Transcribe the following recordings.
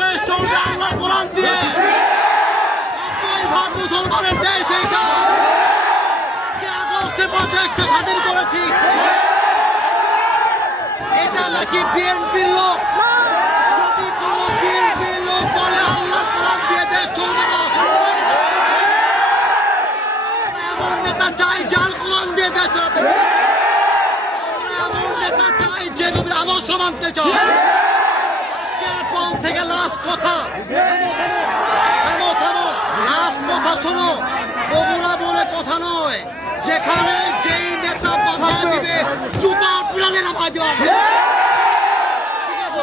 দেশ চলবে আল্লাহ কোরআন দিয়ে। নব্বই ভাগ মুসলমানের দেশ এইটা। আগস্টের পর দেশটা স্বাধীন করেছি। এটা নাকি বিএনপির লোক? যদি কোনো বিএনপির লোক বলে আল্লাহ কোরআন দিয়ে দেশ চলবে না এমন নেতা চাই জাল কোরআন দিয়ে দেশ চালাতে এমন নেতা চাই আদর্শ মানতে চায়। লাস্ট কথা। থামো থামো, লাস্ট কথা শোনো। বগুড়া বলে কথা নয়। যেখানে যেই নেতা বাধা দিবে, জুতা পুরানে নামাই দেওয়া। ঠিক আছে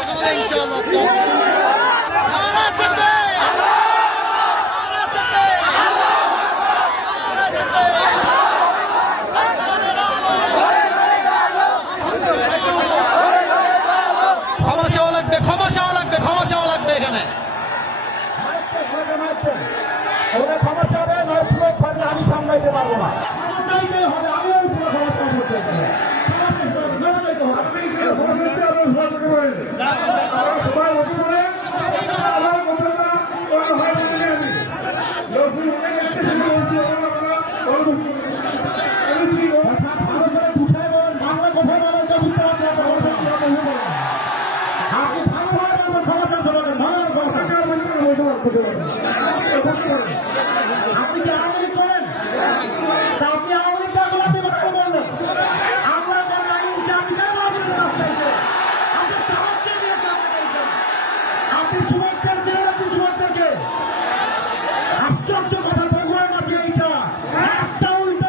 ওরা ক্ষমা চাবে নয় সুযোগ পারলে আমি সামলাইতে পারব না। চাইতে হবে আমি ওই পুরো ক্ষমা না। আপনি ভালোভাবে ক্ষমা চান সবাইকে ভালোভাবে ক্ষমা চান। আপনি কি আওয়ামী লীগ করেন তা আপনি আওয়ামী লীগ করলে আপনি কথা বললেন আল্লাহ করে আইন আপনি কেন এসে? আপনি সাহস কে দিয়েছে আপনাকে? আপনি যুবকদের চেনেন আপনি যুবকদেরকে আশ্চর্য কথা বগুড়ার মাঝে এইটা একটা উল্টা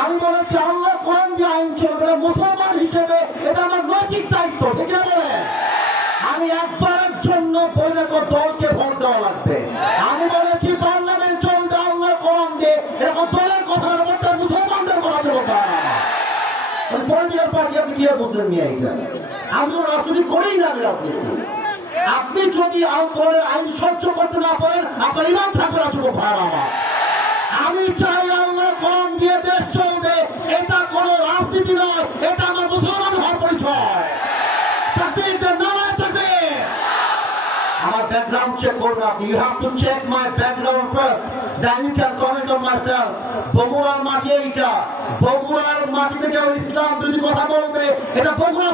আমি বলেছি আল্লাহ কোরআন যে মুসলমান হিসেবে এটা আমার নৈতিক দায়িত্ব, ঠিক না বলে? আমি একবারের জন্য বৈরাগ দলকে ভোট দেওয়া লাগবে। আমি বলেছি পার্লামেন্ট চলবে আল্লাহ কোরআন দিয়ে এখন দলের কথা ব্যাপারটা মুসলমানদের কথা পলিটিক্যাল পার্টি আপনি কি বুঝলেন নিয়ে এইটা আমি তো করেই না আপনি যদি আলকোহলের আইন সহ্য করতে না পারেন, আপনার ইমান থাকবে না যুবক ভাই আমার। ব্যাকগ্রাউন্ড চেক করবেন আপনি you have to check my background first then you can comment on my self বগুড়ার মাটি এইটা। বগুড়ার মাটিতে কেউ ইসলাম যদি কথা বলবে, এটা বগুড়া